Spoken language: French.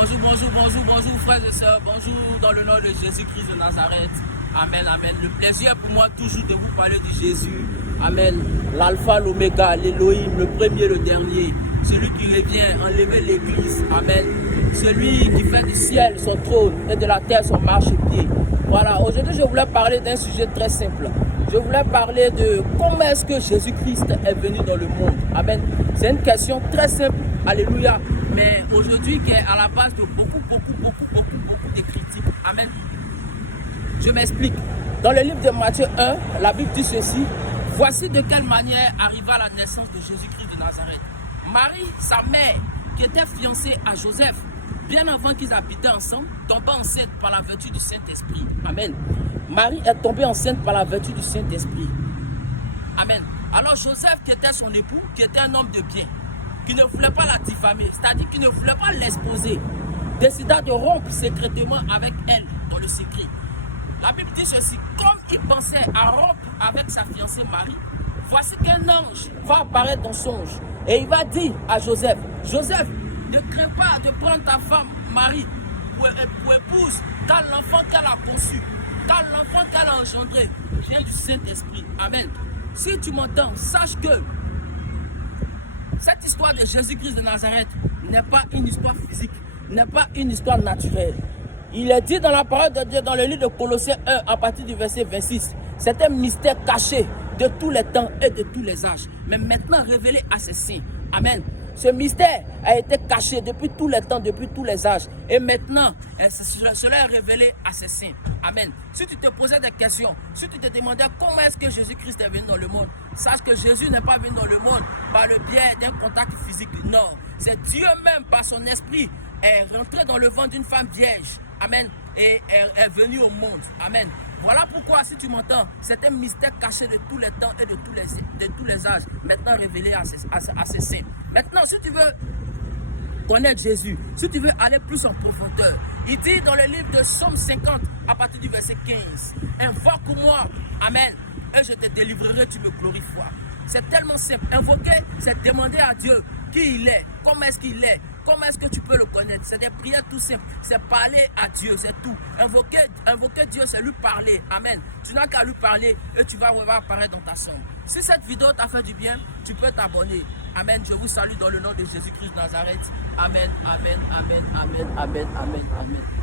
Bonjour frères et sœurs, bonjour dans le nom de Jésus-Christ de Nazareth. Amen, amen. Le plaisir pour moi toujours de vous parler de Jésus. Amen. L'alpha, l'oméga, l'Élohim, le premier, le dernier. Celui qui revient enlever l'église. Amen. Celui qui fait du ciel son trône et de la terre son marchepied. Voilà, aujourd'hui je voulais parler d'un sujet très simple. Je voulais parler de comment est-ce que Jésus-Christ est venu dans le monde. Amen. C'est une question très simple. Alléluia. Mais aujourd'hui qui est à la base de beaucoup de critiques. Amen. Je m'explique. Dans le livre de Matthieu 1, la Bible dit ceci. Voici de quelle manière arriva la naissance de Jésus-Christ de Nazareth. Marie, sa mère, qui était fiancée à Joseph, bien avant qu'ils habitaient ensemble, tomba enceinte par la vertu du Saint-Esprit. Amen. Marie est tombée enceinte par la vertu du Saint-Esprit. Amen. Alors Joseph, qui était son époux, qui était un homme de bien, qui ne voulait pas la diffamer, c'est-à-dire qui ne voulait pas l'exposer, décida de rompre secrètement avec elle dans le secret. La Bible dit ceci, comme il pensait à rompre avec sa fiancée Marie, voici qu'un ange va apparaître dans son songe et il va dire à Joseph, Joseph, ne crains pas de prendre ta femme Marie pour épouse, car l'enfant qu'elle a conçu, car l'enfant qu'elle a engendré vient du Saint-Esprit. Amen. Si tu m'entends, sache que cette histoire de Jésus-Christ de Nazareth n'est pas une histoire physique, n'est pas une histoire naturelle. Il est dit dans la parole de Dieu, dans le livre de Colossiens 1, à partir du verset 26, c'est un mystère caché de tous les temps et de tous les âges, mais maintenant révélé à ses saints. Amen. Ce mystère a été caché depuis tous les temps, depuis tous les âges, et maintenant, cela est révélé à ses saints. Amen. Si tu te posais des questions, si tu te demandais comment est-ce que Jésus-Christ est venu dans le monde, sache que Jésus n'est pas venu dans le monde par le biais d'un contact physique. Non, c'est Dieu même par son esprit est rentré dans le ventre d'une femme vierge. Amen. Et est venu au monde. Amen. Voilà pourquoi, si tu m'entends, c'est un mystère caché de tous les temps et de tous les âges, maintenant révélé à ses saints. Maintenant, si tu veux connaître Jésus, si tu veux aller plus en profondeur, il dit dans le livre de Psaume 50, à partir du verset 15, invoque-moi, amen, et je te délivrerai, tu me glorifieras. C'est tellement simple. Invoquer, c'est demander à Dieu qui il est, comment est-ce qu'il est, comment est-ce que tu peux le connaître. C'est des prières tout simples. C'est parler à Dieu, c'est tout. Invoquer Dieu, c'est lui parler. Amen. Tu n'as qu'à lui parler et tu vas voir apparaître dans ta sombre. Si cette vidéo t'a fait du bien, tu peux t'abonner. Amen. Je vous salue dans le nom de Jésus-Christ de Nazareth. Amen, amen, amen, amen, amen, amen, amen.